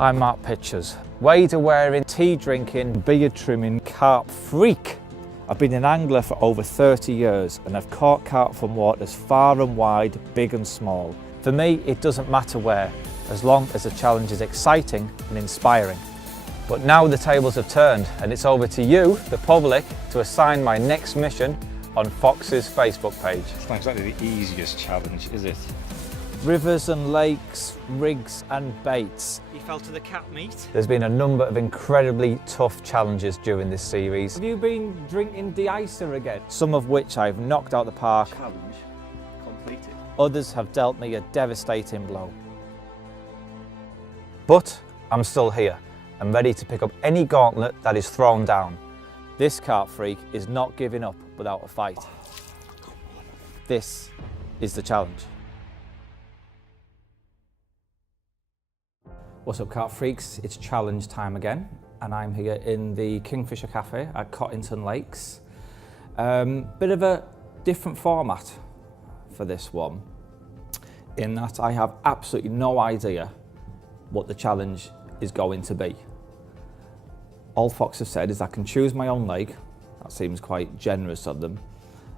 I'm Mark Pitchers, wader wearing, tea drinking, beard trimming carp freak. I've been an angler for over 30 years and I've caught carp from waters far and wide, big and small. For me, it doesn't matter where, as long as the challenge is exciting and inspiring. But now the tables have turned and it's over to you, the public, to assign my next mission on Fox's Facebook page. It's not exactly the easiest challenge, is it? Rivers and lakes, rigs and baits. You fell to the cat meat? There's been a number of incredibly tough challenges during this series. Have you been drinking de-icer again? Some of which I've knocked out the park. Challenge completed. Others have dealt me a devastating blow. But I'm still here and ready to pick up any gauntlet that is thrown down. This carp freak is not giving up without a fight. This is the challenge. What's up, carp freaks? It's challenge time again, and I'm here in the Kingfisher Cafe at Cottington Lakes. Bit of a different format for this one, in that I have absolutely no idea what the challenge is going to be. All Fox have said is I can choose my own lake. That seems quite generous of them.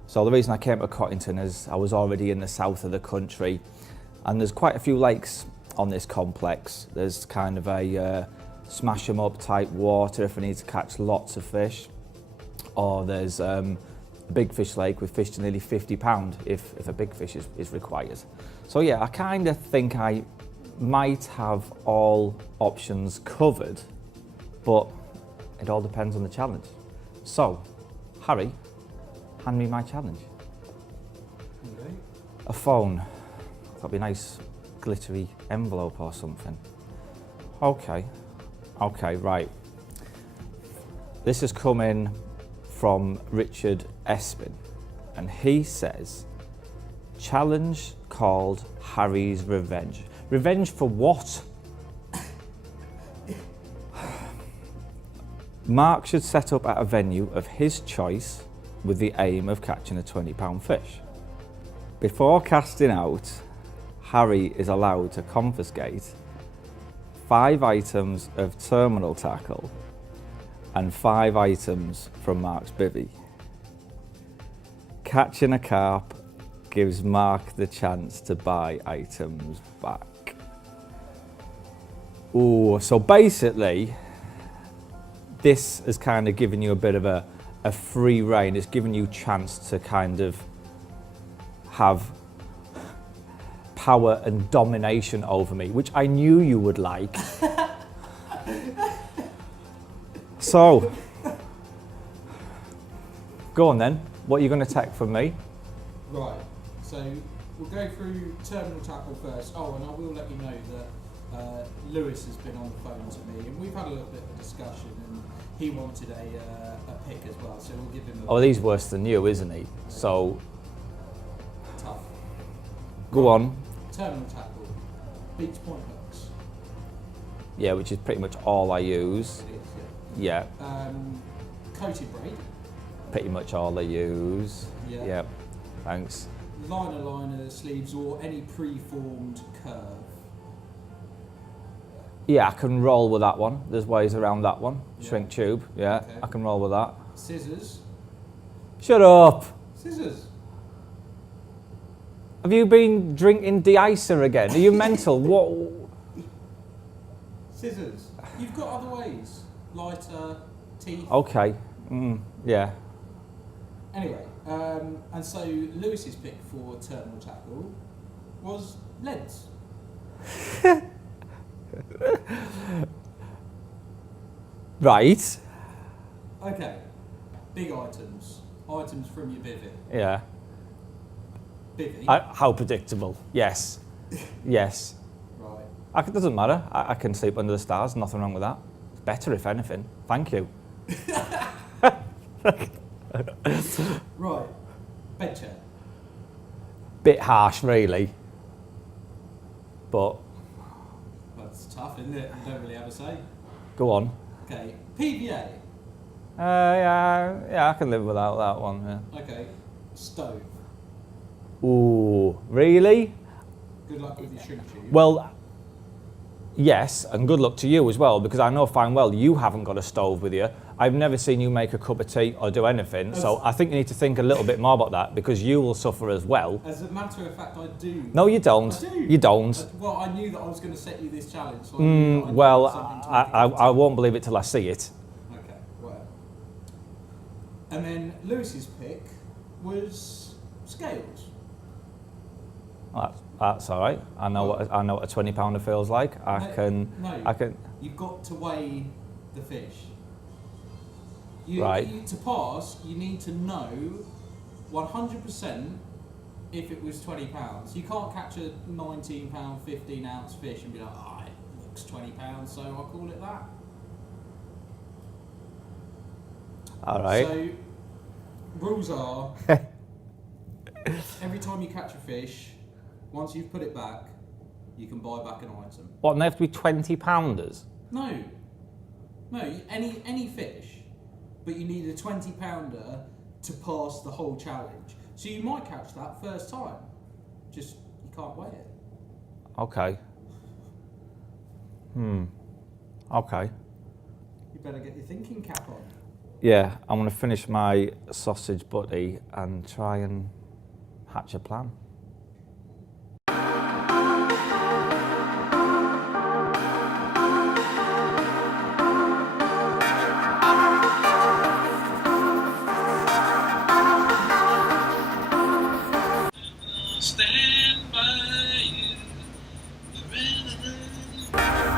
So the reason I came to Cottington is I was already in the south of the country, and there's quite a few lakes on this complex. There's kind of a smash 'em up type water if I need to catch lots of fish, or there's a big fish lake with fish to nearly 50 pound if a big fish is required. So yeah, I kind of think I might have all options covered, but it all depends on the challenge. So, Harry, hand me my challenge. Okay. A phone. That'd be nice. Glittery envelope or something. Okay, right. This has come in from Richard Espin, and he says, challenge called Harry's Revenge. Revenge for what? Mark should set up at a venue of his choice with the aim of catching a 20-pound fish. Before casting out, Harry is allowed to confiscate 5 items of terminal tackle and 5 items from Mark's bivvy. Catching a carp gives Mark the chance to buy items back. Ooh, so basically, this has kind of given you a bit of a free rein. It's given you a chance to kind of have power and domination over me, which I knew you would like. So, go on then. What are you going to take from me? Right, so we'll go through terminal tackle first. Oh, and I will let you know that Lewis has been on the phone to me, and we've had a little bit of a discussion, and he wanted a pick as well, so we'll give him a... Oh, he's worse than you, isn't he? So, tough. go on. Terminal tackle, beach point hooks. Yeah, which is pretty much all I use. It is, Yeah, coated braid. pretty much all I use. Yeah. Yeah, thanks. Liner sleeves or any pre-formed curve. Yeah, I can roll with that one. There's ways around that one. Yeah. Shrink tube, yeah, Okay. I can roll with that. Scissors. Shut up! Scissors. Have you been drinking de-icer again? Are you mental? What? Scissors. You've got other ways. Lighter, teeth. Okay, yeah. Anyway, and so Lewis's pick for terminal tackle was leads. Right, Okay. Big items. Items from your bivvy. yeah. Bivvy. How predictable, yes. Yes. Right. It doesn't matter, I can sleep under the stars, nothing wrong with that. It's better if anything, thank you. Right. Bed chair. Bit harsh, really. But, That's tough, isn't it? You don't really have a say. go on. Okay. PVA. Yeah, I can live without that one, yeah. Okay. Stove. Ooh, really? Good luck with your shrink tube. Well, yes, and good luck to you as well, because I know fine well you haven't got a stove with you. I've never seen you make a cup of tea or do anything, so I think you need to think a little bit more about that, because you will suffer as well. As a matter of fact, I do. No, you don't. I do. You don't. Well, I knew that I was going to set you this challenge. So I knew that I Well, needed something to I won't believe it till I see it. Okay, well. And then Lewis's pick was scales. That's all right. I know what a 20-pounder feels like. I can. You've got to weigh the fish. Right. To pass, you need to know 100% if it was 20 pounds. You can't catch a 19 pound, 15 ounce fish and be like, oh, it looks 20 pounds, so I'll call it that. All right. So, rules are, every time you catch a fish, once you've put it back, you can buy back an item. What, and they have to be 20-pounders? No, any fish, but you need a 20 pounder to pass the whole challenge. So you might catch that first time, just you can't weigh it. Okay. Okay. You better get your thinking cap on. Yeah, I'm going to finish my sausage butty and try and hatch a plan. Stand by you forever.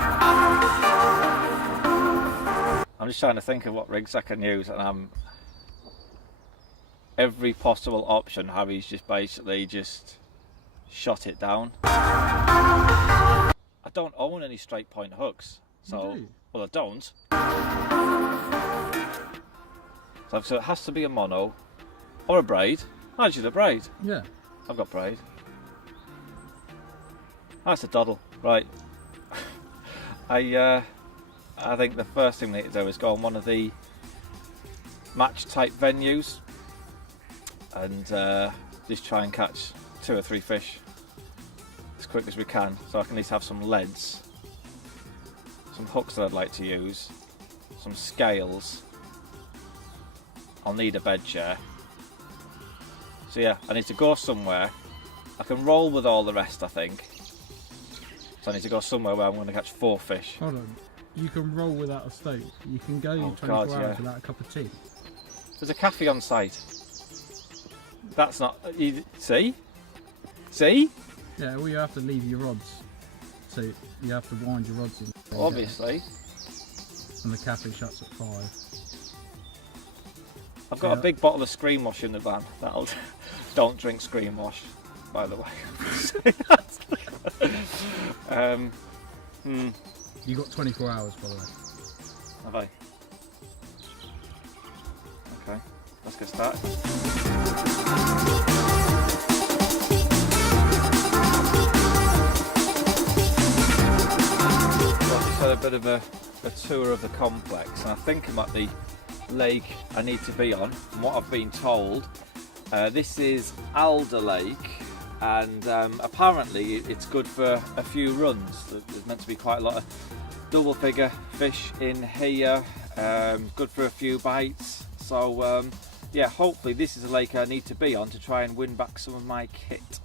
I'm just trying to think of what rigs I can use, and every possible option. Harry's just basically just shot it down. I don't own any straight point hooks, so well I don't. So it has to be a mono or a braid. Actually, a braid. Yeah. I've got braid. That's a doddle, right? I think the first thing we need to do is go on one of the match type venues and just try and catch 2 or 3 fish as quick as we can, so I can at least have some leads, some hooks that I'd like to use, some scales. I'll need a bed chair. So yeah, I need to go somewhere. I can roll with all the rest, I think. So I need to go somewhere where I'm going to catch 4 fish. Hold on. You can roll without a stove. You can go 24 hours without a cup of tea. There's a cafe on site. That's not... See? See? Yeah, well, you have to leave your rods. So you have to wind your rods in. Obviously. And the cafe shuts at 5. I've got a big bottle of screen wash in the van. That'll... Don't drink screen wash, by the way. You got 24 hours, by the way. Have I? Okay, let's get started. Well, I've just had a bit of a tour of the complex, and I think I'm at the lake I need to be on. From what I've been told, this is Alder Lake, and apparently it's good for a few runs. There's meant to be quite a lot of double figure fish in here, good for a few bites. So yeah, hopefully this is a lake I need to be on to try and win back some of my kit.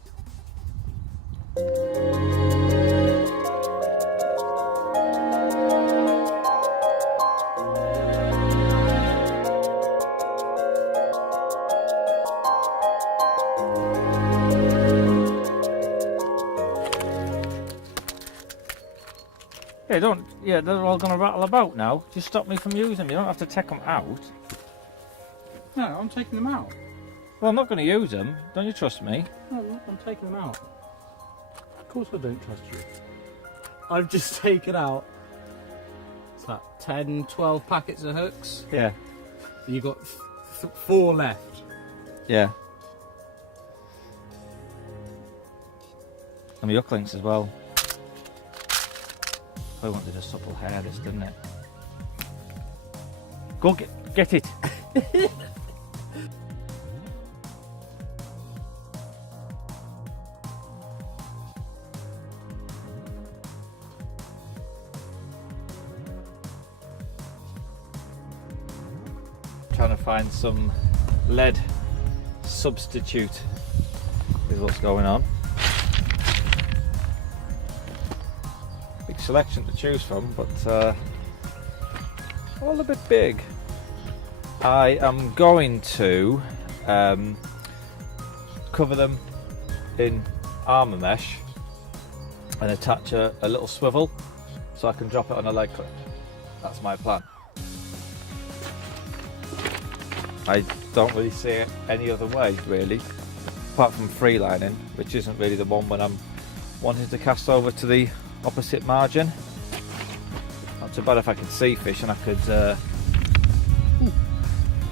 Yeah, they're all going to rattle about now. Just stop me from using them. You don't have to take them out. No, I'm taking them out. Well, I'm not going to use them. Don't you trust me? No, I'm taking them out. Of course I don't trust you. I've just taken out, what's that, 10, 12 packets of hooks. Yeah. You got 4 left. Yeah. And the hook links as well. I wanted a supple hair, this, didn't it? Go get it. trying to find some lead substitute is what's going on. Big selection to choose from, but all a bit big. I am going to cover them in armour mesh and attach a little swivel so I can drop it on a leg clip. That's my plan. I don't really see it any other way, really, apart from freelining, which isn't really the one when I'm wanting to cast over to the opposite margin. Not too bad if I could sea fish, and I could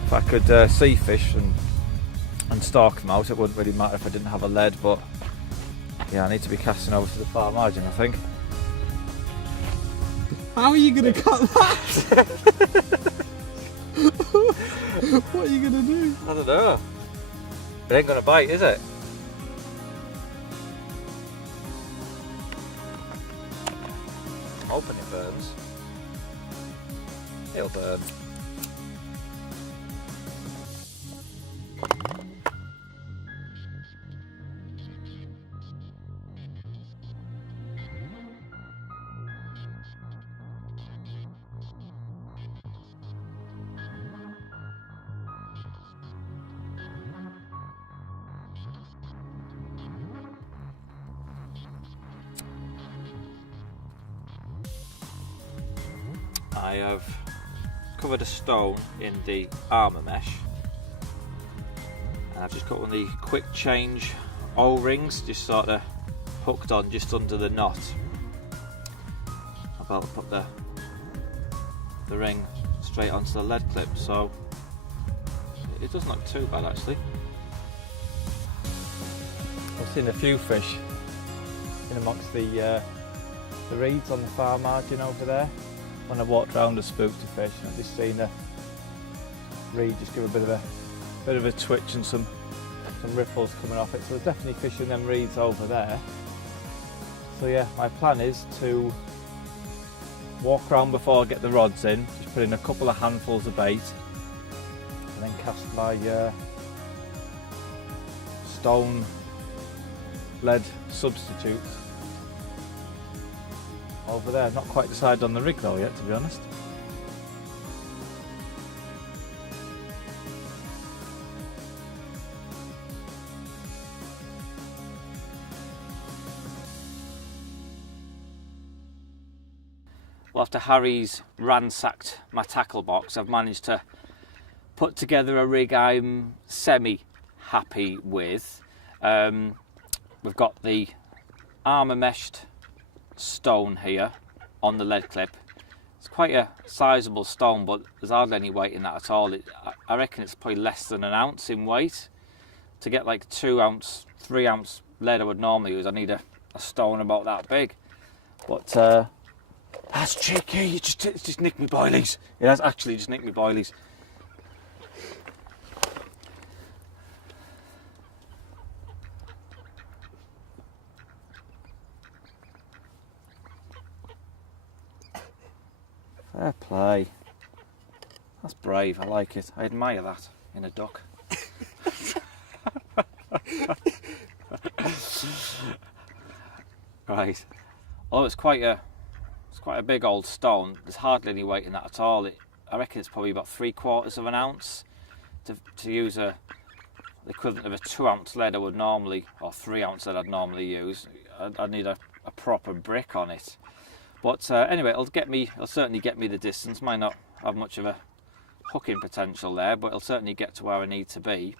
if I could sea fish and stalk them out. It wouldn't really matter if I didn't have a lead, but yeah, I need to be casting over to the far margin, I think. How are you going to cut that? What are you going to do? I don't know. It ain't gonna bite, is it? I'm hoping it burns. It'll burn. I have covered a stone in the armour mesh, and I've just got one of the quick change O-rings just sort of hooked on just under the knot. I've got to put the ring straight onto the lead clip, so it doesn't look too bad actually. I've seen a few fish in amongst the reeds on the far margin over there. When I walked around, I spooked a fish, and I've just seen a reed just give a bit of a twitch and some ripples coming off it. So there's definitely fish in them reeds over there. So yeah, my plan is to walk around before I get the rods in, just put in a couple of handfuls of bait, and then cast my stone lead substitute over there. Not quite decided on the rig though yet, to be honest. Well, after Harry's ransacked my tackle box, I've managed to put together a rig I'm semi-happy with. We've got the armour meshed stone here on the lead clip. It's quite a sizable stone, but there's hardly any weight in that at all. I reckon it's probably less than an ounce in weight. To get like 2 ounce, 3 ounce lead I would normally use, I need a stone about that big. But that's cheeky, it's just nicked me boilies. It has actually just nicked me boilies. Fair play. That's brave, I like it. I admire that in a duck. Right. Although it's quite a big old stone, there's hardly any weight in that at all. I reckon it's probably about 3/4 of an ounce. To use the equivalent of a 2 ounce lead I would normally, or 3 ounce lead I'd normally use, I'd need a proper brick on it. But anyway, it'll certainly get me the distance. Might not have much of a hooking potential there, but it'll certainly get to where I need to be.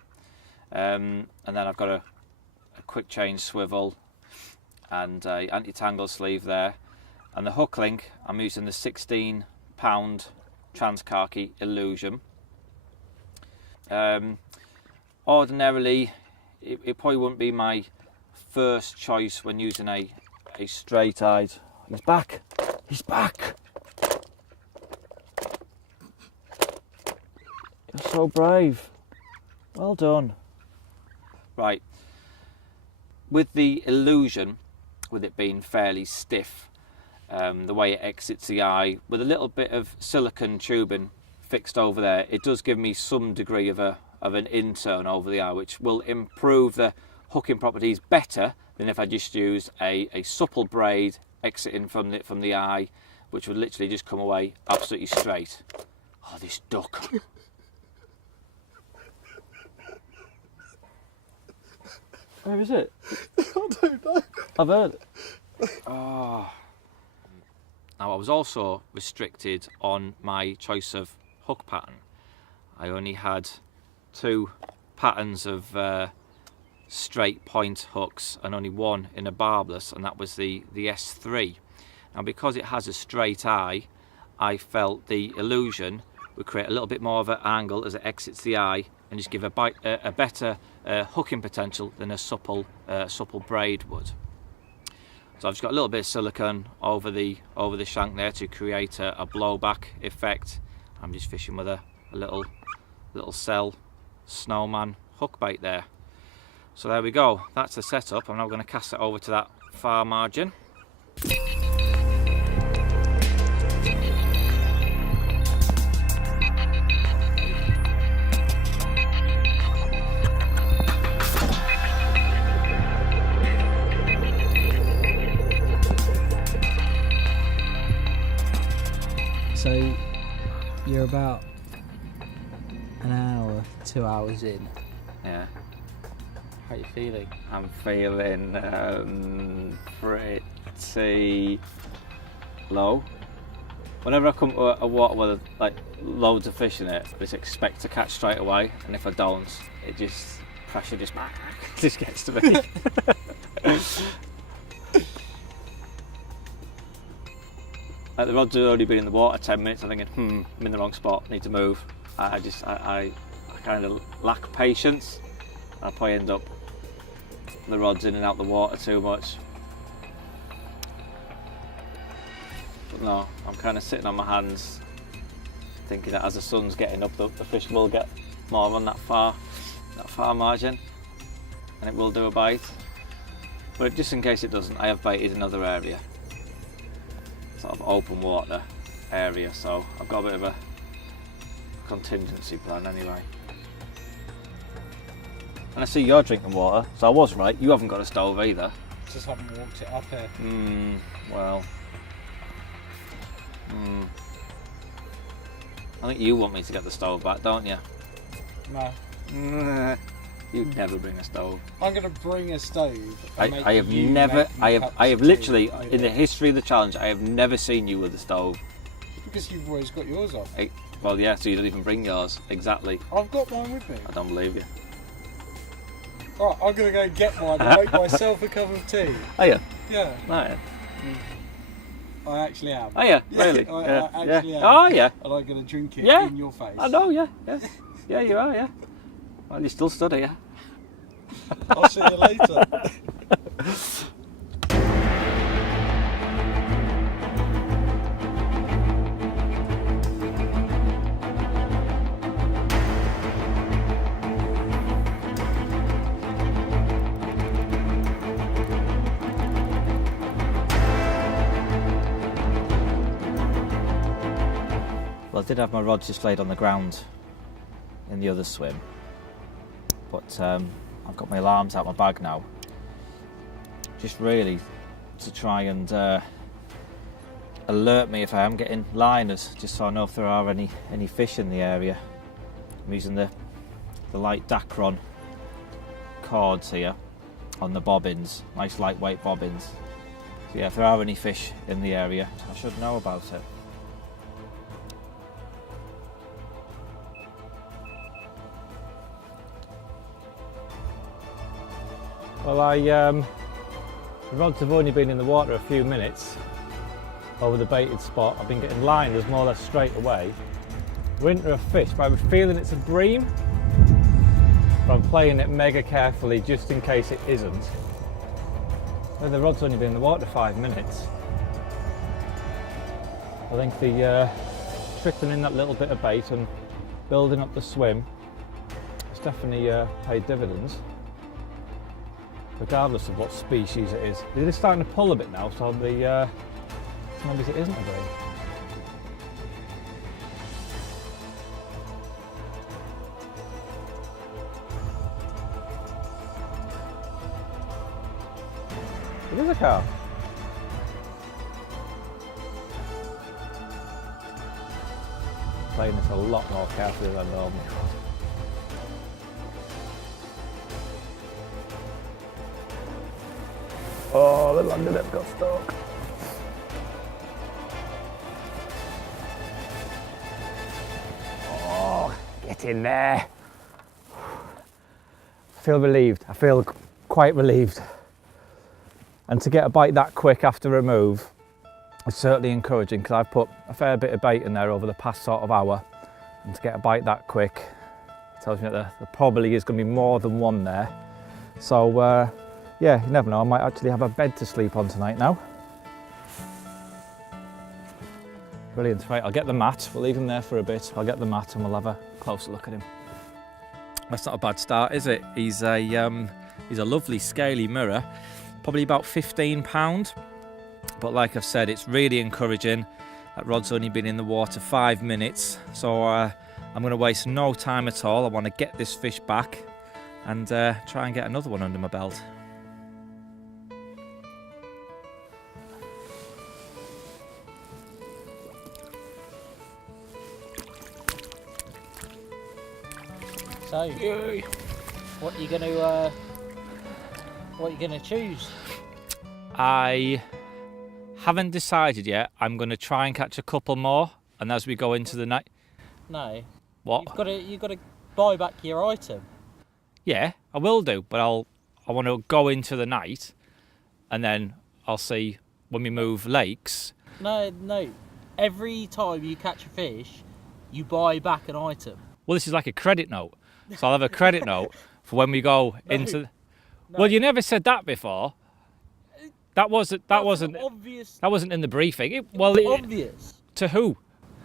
And then I've got a quick change swivel and a anti-tangle sleeve there. And the hook link, I'm using the 16-pound Transcarky Illusion. Ordinarily, it probably wouldn't be my first choice when using a straight-eyed. He's back! He's back! You're so brave. Well done. Right. With the Illusion, with it being fairly stiff, the way it exits the eye, with a little bit of silicone tubing fixed over there, it does give me some degree of an in-turn over the eye, which will improve the hooking properties better than if I just used a supple braid exiting from the eye, which would literally just come away absolutely straight. Oh, this duck. Where is it? I don't know. I've heard it. Oh. Now, I was also restricted on my choice of hook pattern. I only had 2 patterns of straight point hooks and only one in a barbless, and that was the S3. Now, because it has a straight eye, I felt the illusion would create a little bit more of an angle as it exits the eye and just give a better hooking potential than a supple braid would. So I've just got a little bit of silicone over the shank there to create a blowback effect. I'm just fishing with a little cell snowman hook bait there. So there we go, that's the setup. I'm now going to cast it over to that far margin. So you're about an hour, 2 hours in. Yeah. How are you feeling? I'm feeling pretty low. Whenever I come to a water where there's like loads of fish in it, I just expect to catch straight away, and if I don't, it just pressure just gets to me. Like the rod's had already been in the water 10 minutes. I'm thinking, I'm in the wrong spot. Need to move. I kind of lack patience. I'll probably end up the rod's in and out the water too much. But no, I'm kind of sitting on my hands, thinking that as the sun's getting up, the fish will get more on that far margin, and it will do a bite. But just in case it doesn't, I have baited another area, sort of open water area, so I've got a bit of a contingency plan anyway. And I see you're drinking water, so I was right, you haven't got a stove either. Just haven't walked it up here. Well. I think you want me to get the stove back, don't you? No. You'd never bring a stove. I'm going to bring a stove. I have literally, in the history of the challenge, I have never seen you with a stove. Because you've always got yours on. Well, yeah, so you don't even bring yours. Exactly. I've got mine with me. I don't believe you. Right, I'm going to go get mine and make myself a cup of tea. Are you? Yeah. Oh, yeah. I actually am. Oh, yeah, really? I actually am. Oh, yeah. And I'm going to drink it in your face. I know, yeah. Yeah, you are, yeah. Well, you still study, yeah? I'll see you later. Well, I did have my rods just laid on the ground in the other swim, but I've got my alarms out my bag now, just really to try and alert me if I am getting liners, just so I know if there are any fish in the area. I'm using the light Dacron cords here on the bobbins, nice lightweight bobbins. So yeah, if there are any fish in the area, I should know about it. Well, the rods have only been in the water a few minutes over the baited spot. I've been getting liners more or less straight away. We're into a fish, but I'm feeling it's a bream. But I'm playing it mega carefully just in case it isn't. Well, the rod's only been in the water 5 minutes. I think the trickling in that little bit of bait and building up the swim has definitely paid dividends, regardless of what species it is. It is starting to pull a bit now, so maybe it isn't a bream. It is a carp. Playing this a lot more carefully than normal. Oh, the landing net got stuck. Oh, get in there. I feel relieved. I feel quite relieved. And to get a bite that quick after remove is certainly encouraging, because I've put a fair bit of bait in there over the past sort of hour, and to get a bite that quick tells me that there probably is going to be more than one there. So yeah, you never know, I might actually have a bed to sleep on tonight now. Brilliant. Right, I'll get the mat. We'll leave him there for a bit. I'll get the mat and we'll have a closer look at him. That's not a bad start, is it? He's a lovely scaly mirror, probably about £15. But like I've said, it's really encouraging. That rod's only been in the water 5 minutes, so I'm going to waste no time at all. I want to get this fish back and try and get another one under my belt. So, what are you gonna choose? I haven't decided yet. I'm going to try and catch a couple more, and as we go into the night. No. What? You've got to buy back your item. Yeah, I will do, but I want to go into the night, and then I'll see when we move lakes. No. Every time you catch a fish, you buy back an item. Well, this is like a credit note, so I'll have a credit note for when we go into. No. Well, you never said that before. That wasn't obvious. That wasn't in the briefing. Obvious. To who?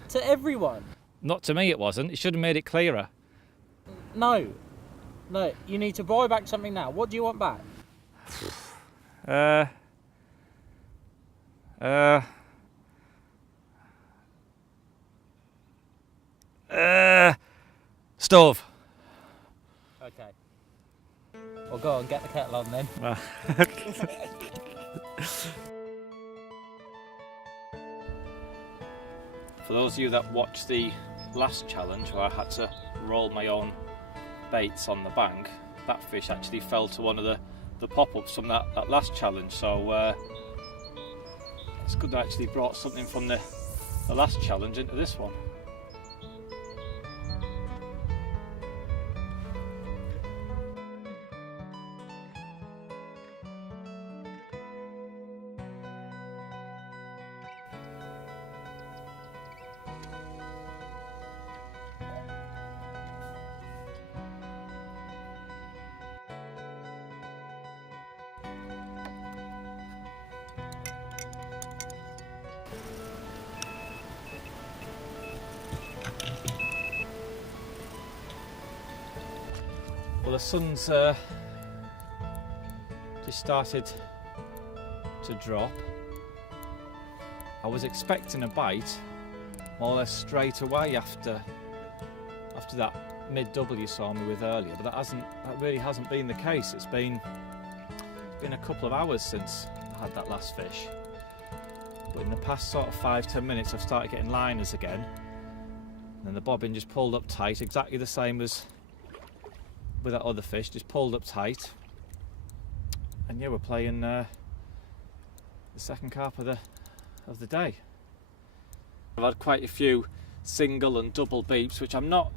To everyone. Not to me. It wasn't. You should have made it clearer. No. You need to buy back something now. What do you want back? Stove. Okay. Well, go on, get the kettle on then. For those of you that watched the last challenge where I had to roll my own baits on the bank, that fish actually fell to one of the pop-ups from that last challenge, so it's good I actually brought something from the last challenge into this one. Well, the sun's just started to drop. I was expecting a bite more or less straight away after that mid-double you saw me with earlier, but that really hasn't been the case. It's been a couple of hours since I had that last fish. But in the past sort of 5-10 minutes I've started getting liners again. And then the bobbin just pulled up tight, exactly the same as with that other fish, just pulled up tight. And yeah, we're playing the second carp of the day. I've had quite a few single and double beeps, which I'm not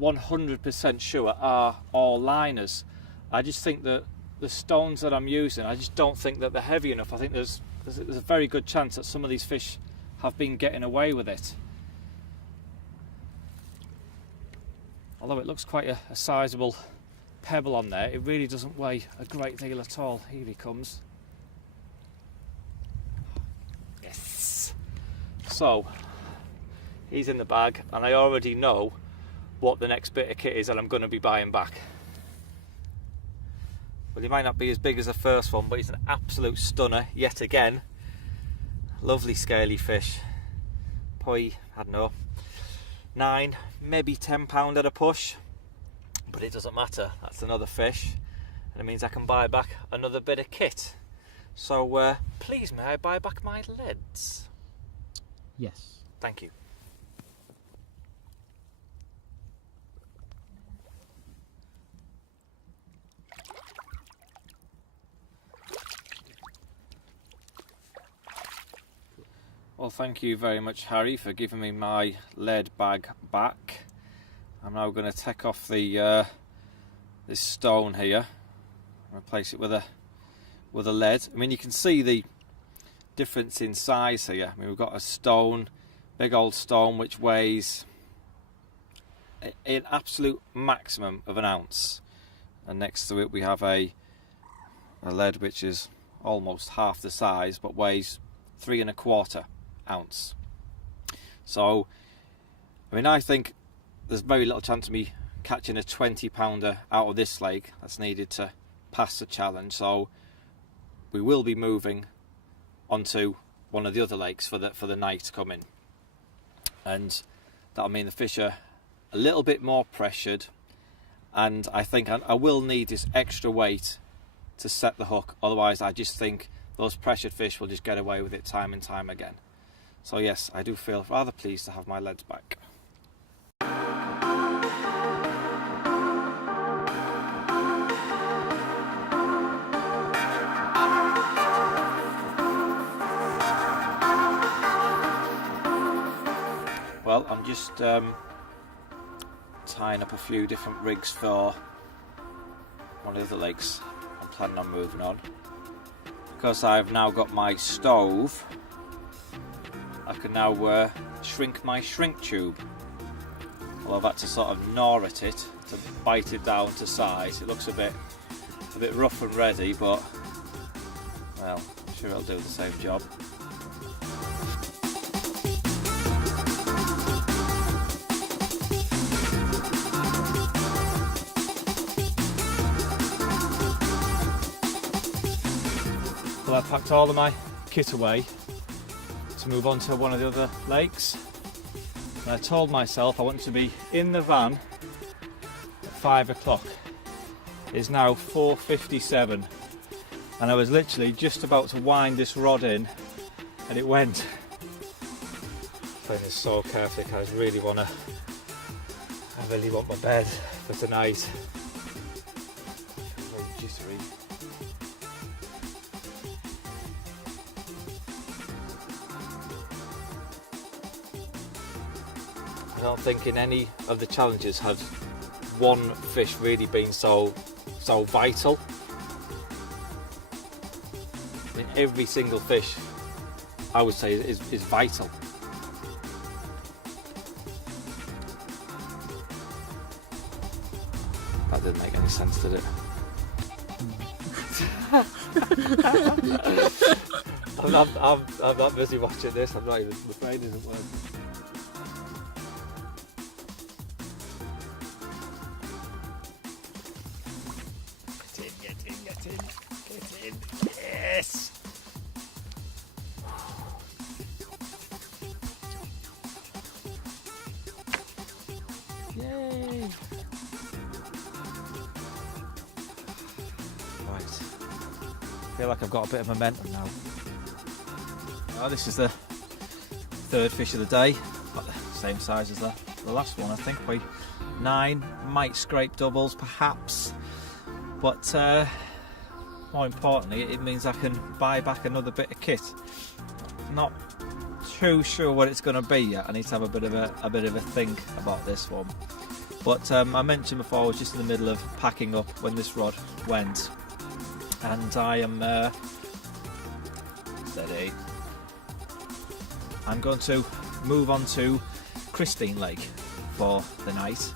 100% sure are all liners. I just think that the stones that I'm using, I just don't think that they're heavy enough. I think there's a very good chance that some of these fish have been getting away with it. Although it looks quite a sizable pebble on there, it really doesn't weigh a great deal at all. Here he comes. Yes! So, he's in the bag, and I already know what the next bit of kit is that I'm going to be buying back. Well, he might not be as big as the first one, but he's an absolute stunner yet again. Lovely scaly fish. Probably, I don't know, 9, maybe £10 at a push, but it doesn't matter. That's another fish, and it means I can buy back another bit of kit. So please may I buy back my leads? Yes. Thank you. Well, thank you very much, Harry, for giving me my lead bag back. I'm now going to take off the this stone here, replace it with a lead. I mean, you can see the difference in size here. I mean, we've got a stone, big old stone, which weighs an absolute maximum of an ounce, and next to it we have a lead which is almost half the size but weighs 3¼ ounce. So I mean, I think there's very little chance of me catching a 20-pounder out of this lake that's needed to pass the challenge, so we will be moving onto one of the other lakes for the night coming, and that'll mean the fish are a little bit more pressured, and I think I will need this extra weight to set the hook. Otherwise I just think those pressured fish will just get away with it time and time again. So yes, I do feel rather pleased to have my leads back. Well, I'm just tying up a few different rigs for one of the other lakes I'm planning on moving on. Because I've now got my stove, I can now shrink my shrink tube. Well, I've had to sort of gnaw at it to bite it down to size. It looks a bit rough and ready, but well, I'm sure it'll do the same job. Well, I packed all of my kit away to move on to one of the other lakes. And I told myself I want to be in the van at 5 o'clock. It's now 4:57 and I was literally just about to wind this rod in and it went. Playing this so carefully because I really want my bed for tonight. Very jittery. I don't think in any of the challenges has one fish really been so vital. I mean, every single fish, I would say, is vital. That didn't make any sense, did it? I'm not busy watching this. I'm not even. My brain isn't working. Get in. Yes! Yay! Right. I feel like I've got a bit of momentum now. Oh, this is the third fish of the day. About the same size as the last one, I think. By 9, might scrape doubles, perhaps. But more importantly, it means I can buy back another bit of kit. Not too sure what it's going to be yet. I need to have a bit of a think about this one. But I mentioned before I was just in the middle of packing up when this rod went, and I am steady. I'm going to move on to Christine Lake for the night.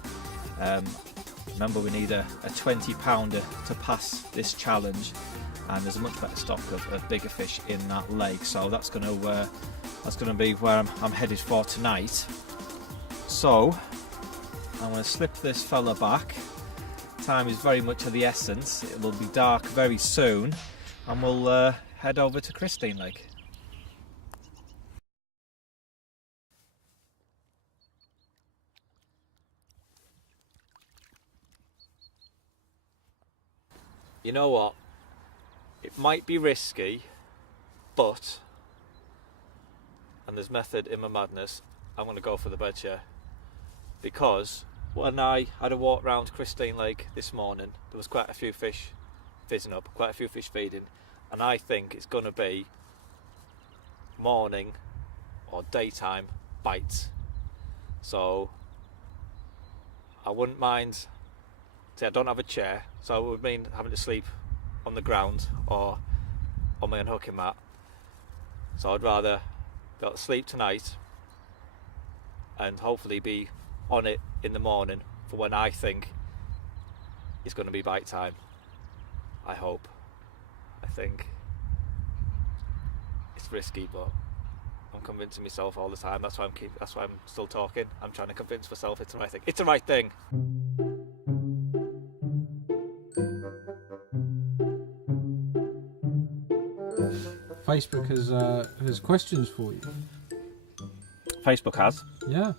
Remember, we need a 20-pounder to pass this challenge, and there's a much better stock of bigger fish in that lake. So that's going to be where I'm headed for tonight. So I'm going to slip this fella back. Time is very much of the essence. It will be dark very soon, and we'll head over to Christine Lake. you know what? It might be risky, but, and there's method in my madness, I'm going to go for the bed share. Because when I had a walk round Christine Lake this morning, there was quite a few fish fizzing up, quite a few fish feeding, and I think it's going to be morning or daytime bites. So I wouldn't mind, say I don't have a chair, so it would mean having to sleep on the ground or on my unhooking mat. So I'd rather be able to sleep tonight and hopefully be on it in the morning for when I think it's going to be bite time. I hope. I think it's risky, but I'm convincing myself all the time. That's why I'm still talking. I'm trying to convince myself it's the right thing. It's the right thing. Facebook has questions for you. Facebook has. Yeah.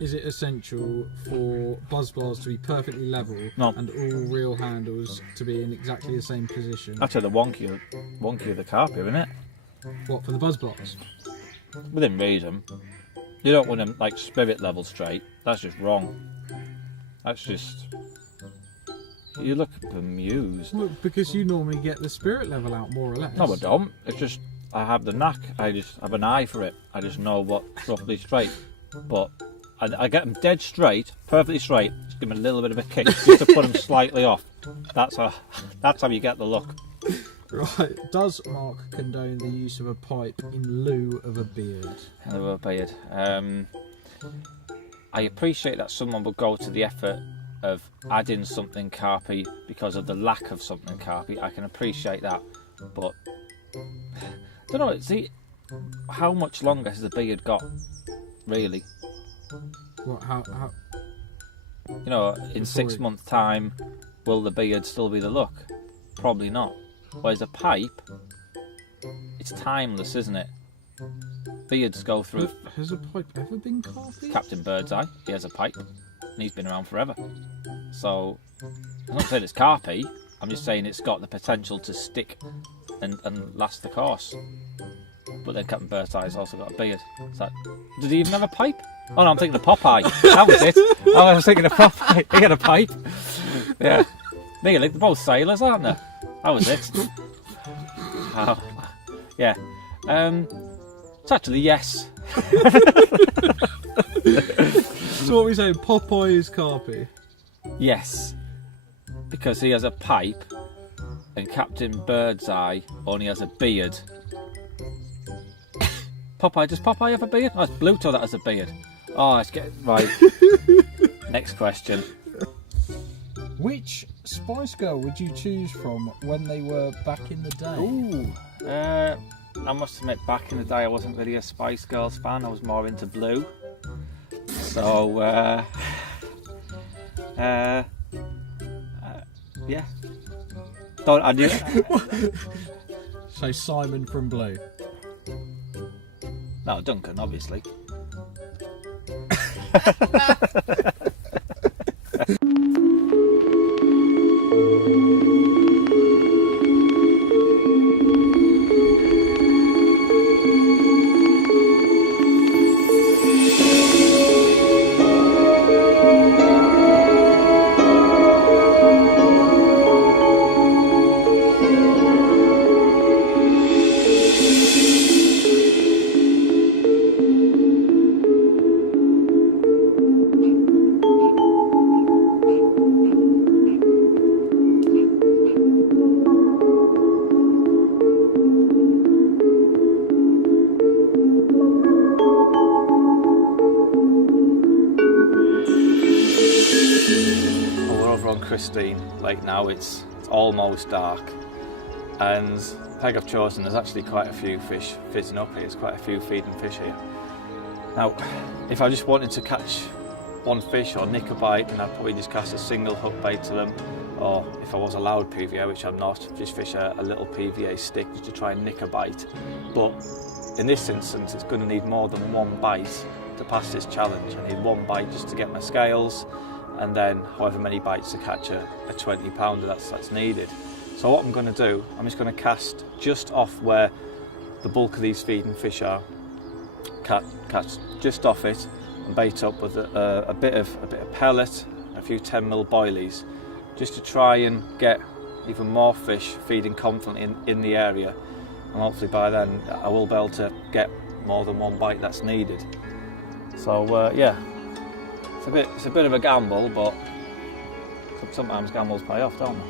Is it essential for buzz bars to be perfectly level No. and all reel handles to be in exactly the same position? Actually, the wonky of the carp here, isn't it? What, for the buzz bars? Within reason. You don't want them like spirit level straight. That's just wrong. That's just. You look bemused. Well, because you normally get the spirit level out more or less. No, I don't. It's just I have the knack. I just have an eye for it. I just know what's roughly straight. But I get them dead straight, perfectly straight. Just give them a little bit of a kick, just to put them slightly off. That's how you get the look. Right. Does Mark condone the use of a pipe in lieu of a beard? I appreciate that someone would go to the effort of adding something carpy because of the lack of something carpy. I can appreciate that, but I don't know. See, how much longer has the beard got, really? What? How? You know, in 6 months' time, will the beard still be the look? Probably not. Whereas a pipe, it's timeless, isn't it? Beards go through. Has a pipe ever been carpy? Captain Birdseye, he has a pipe, and he's been around forever. So, I'm not saying it's carpy, I'm just saying it's got the potential to stick and last the course. But then Captain Birdseye's also got a beard. Did he even have a pipe? Oh no, I'm thinking of Popeye. That was it. Oh, I was thinking of Popeye. He had a pipe. Yeah. Nearly, they're both sailors, aren't they? That was it. Oh, yeah. It's actually yes. So what are we saying? Popeye is carpy? Yes. Because he has a pipe and Captain Birdseye only has a beard. Does Popeye have a beard? Oh, it's Bluto that has a beard. Oh, let's get right. Next question. Which Spice Girl would you choose from when they were back in the day? Ooh. I must admit, back in the day, I wasn't really a Spice Girls fan. I was more into Blue. So, yeah. I knew. So Simon from Blue. No, Duncan, obviously. Christine Lake now. It's almost dark, and the peg I've chosen, there's actually quite a few fish fizzing up here. There's quite a few feeding fish here. Now, if I just wanted to catch one fish or nick a bite, then I'd probably just cast a single hook bait to them, or if I was allowed PVA, which I'm not, just fish a little PVA stick just to try and nick a bite. But in this instance, it's going to need more than one bite to pass this challenge. I need one bite just to get my scales, and then however many bites to catch a 20 pounder that's needed. So what I'm going to do, I'm just going to cast just off where the bulk of these feeding fish are. Catch just off it and bait up with a bit of pellet, a few 10mm boilies, just to try and get even more fish feeding confidently in the area, and hopefully by then I will be able to get more than one bite that's needed. So yeah, it's a bit of a gamble, but sometimes gambles pay off, don't they?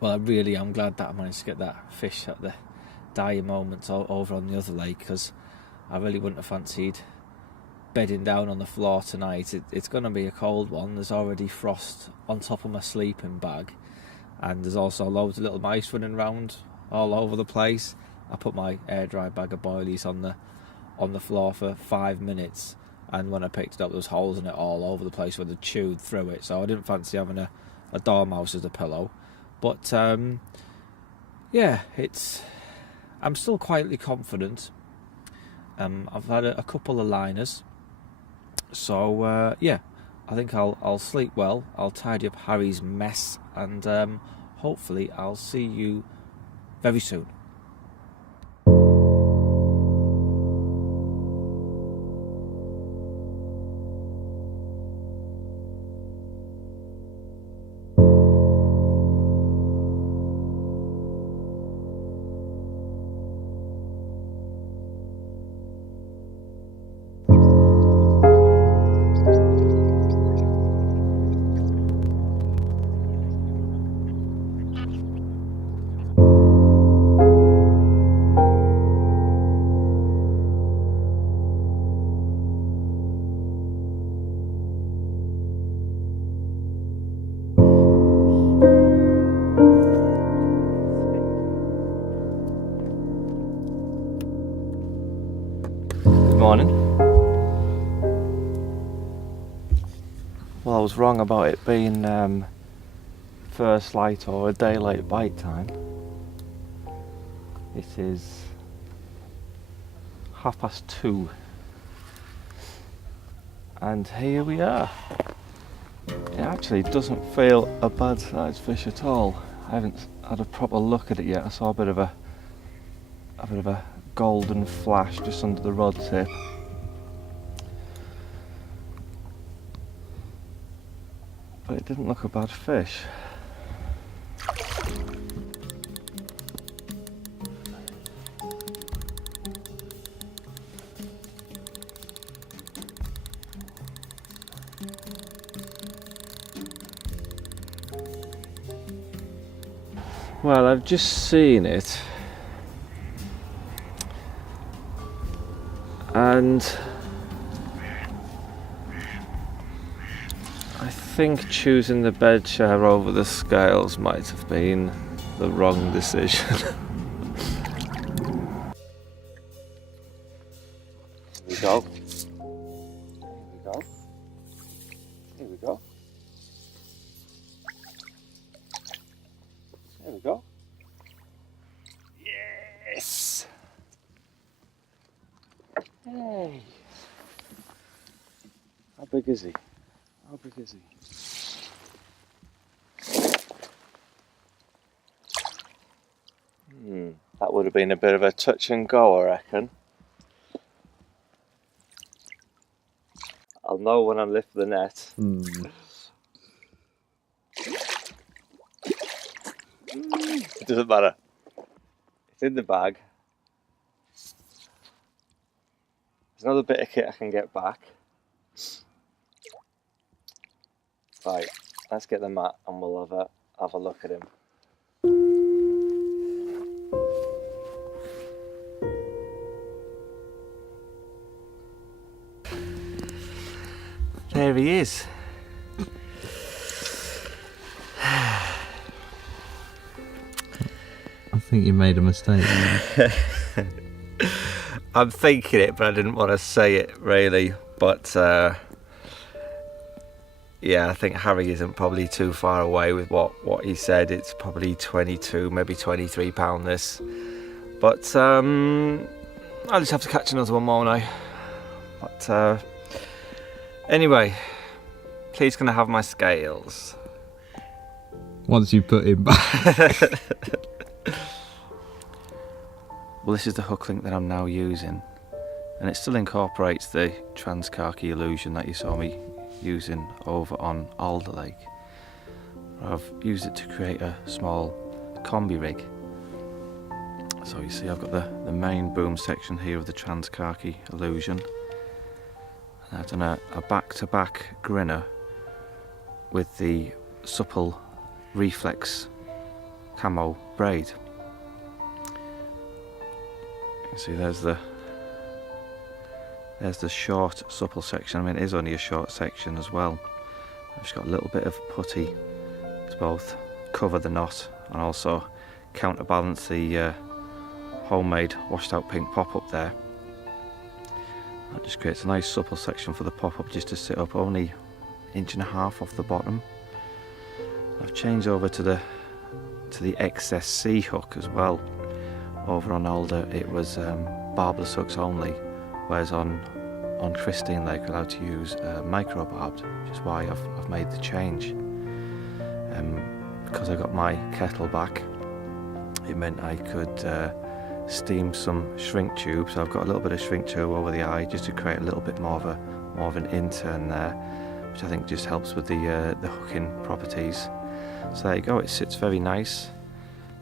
Well, I really am glad that I managed to get that fish at the dire moment over on the other lake, because I really wouldn't have fancied bedding down on the floor tonight. It's going to be a cold one. There's already frost on top of my sleeping bag, and there's also loads of little mice running around all over the place. I put my air dry bag of boilies on the floor for 5 minutes, and when I picked it up there was holes in it all over the place where they chewed through it, so I didn't fancy having a dormouse as a pillow. But yeah, I'm still quietly confident. I've had a couple of liners, so yeah, I think I'll sleep well. I'll tidy up Harry's mess, and hopefully I'll see you very soon. Morning. Well, I was wrong about it being first light or a day late bite time. It is 2:30, and here we are. It actually doesn't feel a bad sized fish at all. I haven't had a proper look at it yet. I saw a bit of a golden flash just under the rod tip. But it didn't look a bad fish. Well, I've just seen it, and I think choosing the bed chair over the scales might have been the wrong decision. Here we go. Here we go. There we go. Yes! Hey! How big is he? How big is he? That would have been a bit of a touch and go, I reckon. I'll know when I lift the net. It doesn't matter. It's in the bag. There's another bit of kit I can get back. Right, let's get the mat and we'll have a look at him. there he is. I think you made a mistake. I'm thinking it, but I didn't want to say it really. But yeah, I think Harry isn't probably too far away with what he said. It's probably 22, maybe 23 pound this. But I'll just have to catch another one more now. But anyway, please can I have my scales? Once you put him back. Well, this is the hook link that I'm now using, and it still incorporates the trans-khaki illusion that you saw me using over on Alder Lake. I've used it to create a small combi rig. So you see I've got the main boom section here of the trans-khaki illusion, and I've done a back-to-back grinner with the supple reflex camo braid. You see there's the short supple section. I mean, it is only a short section as well. I've just got a little bit of putty to both cover the knot and also counterbalance the homemade washed out pink pop-up there. That just creates a nice supple section for the pop-up just to sit up, only 1.5 inches off the bottom. I've changed over to the XSC hook as well. Over on Alder it was barbless hooks only, whereas on Christine Lake we're allowed to use micro barbed, which is why I've made the change. Because I got my kettle back, it meant I could steam some shrink tube, so I've got a little bit of shrink tube over the eye just to create a little bit more of an intern there, which I think just helps with the hooking properties. So there you go, it sits very nice,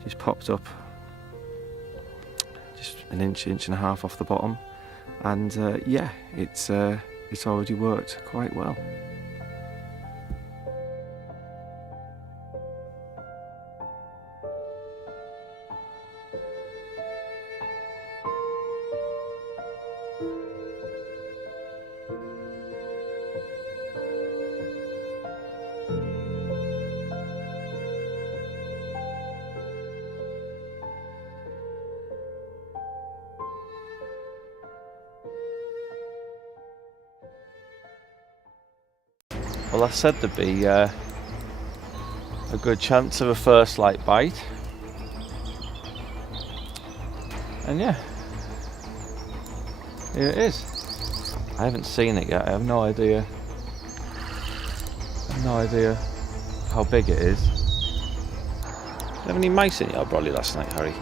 just popped up just 1.5 inches off the bottom, and yeah, it's already worked quite well. Well, I said there'd be a good chance of a first light bite, and yeah, here it is. I haven't seen it yet. I have no idea how big it is. Did you have any mice in your brolly last night, Harry?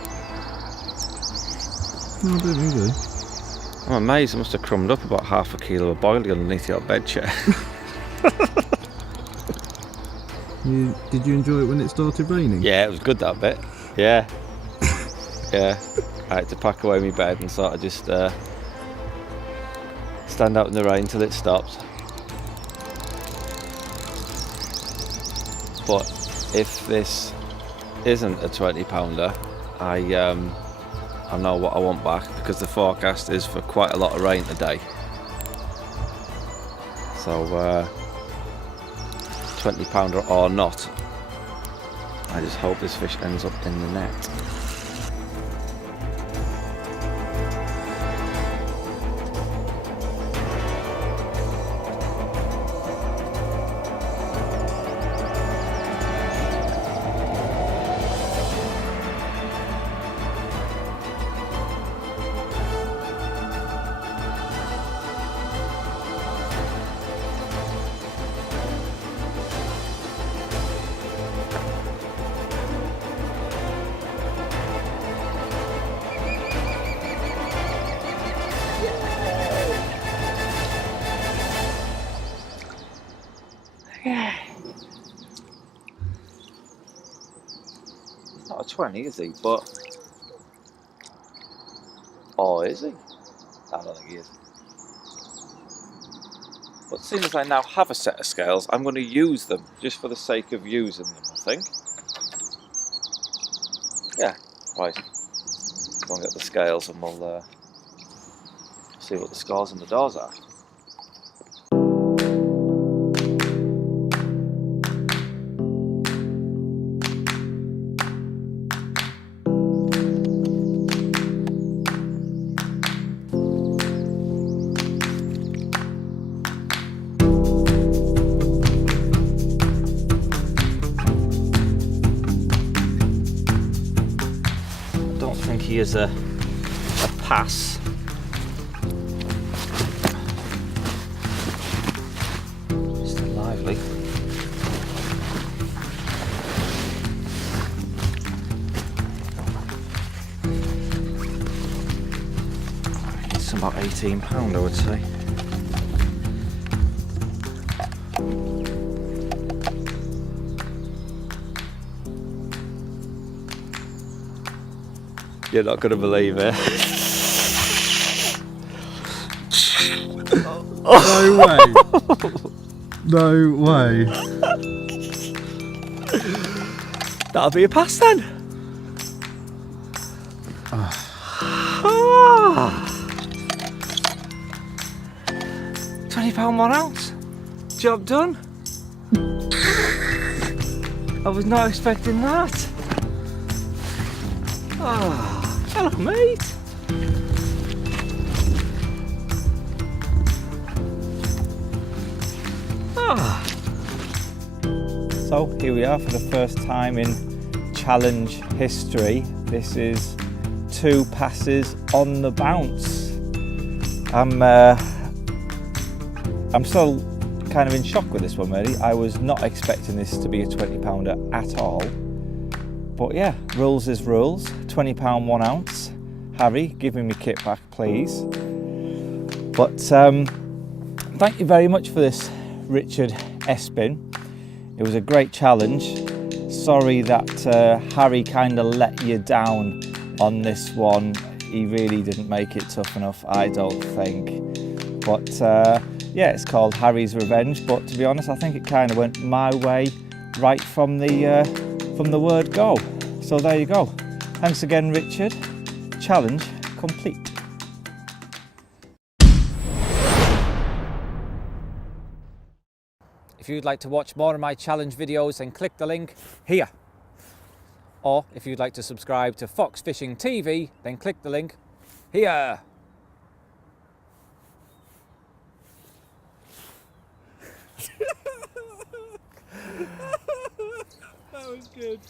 No, I don't think so. I'm amazed. I must have crumbed up about 1/2 kilo of boilie underneath your bed chair. Did you enjoy it when it started raining? Yeah, it was good, that bit. Yeah. Yeah. I had to pack away my bed and sort of just stand out in the rain till it stopped. But if this isn't a 20-pounder, I know what I want back, because the forecast is for quite a lot of rain today. So 20-pounder or not, I just hope this fish ends up in the net. He's not a 20, is he? But oh, is he? I don't think he is. But seeing as I now have a set of scales, I'm going to use them just for the sake of using them, I think. Yeah, right. Go and get the scales and we'll see what the scores and the doors are. as a pass. Still lively. It's about £18, I would say. You're not going to believe it. No way. No way. That'll be a pass then. £20 1 ounce. Job done. I was not expecting that. Hello, mate. So here we are for the first time in challenge history. This is 2 passes on the bounce. I'm still kind of in shock with this one, really. I was not expecting this to be a 20-pounder at all. But yeah, rules is rules. £20 1 ounce. Harry, give me my kit back, please. But thank you very much for this, Richard Espin. It was a great challenge. Sorry that Harry kind of let you down on this one. He really didn't make it tough enough, I don't think. But yeah, it's called Harry's Revenge. But to be honest, I think it kind of went my way right from the word go. So there you go. Thanks again, Richard. Challenge complete. If you'd like to watch more of my challenge videos, then click the link here. Or if you'd like to subscribe to Fox Fishing TV, then click the link here. That was good.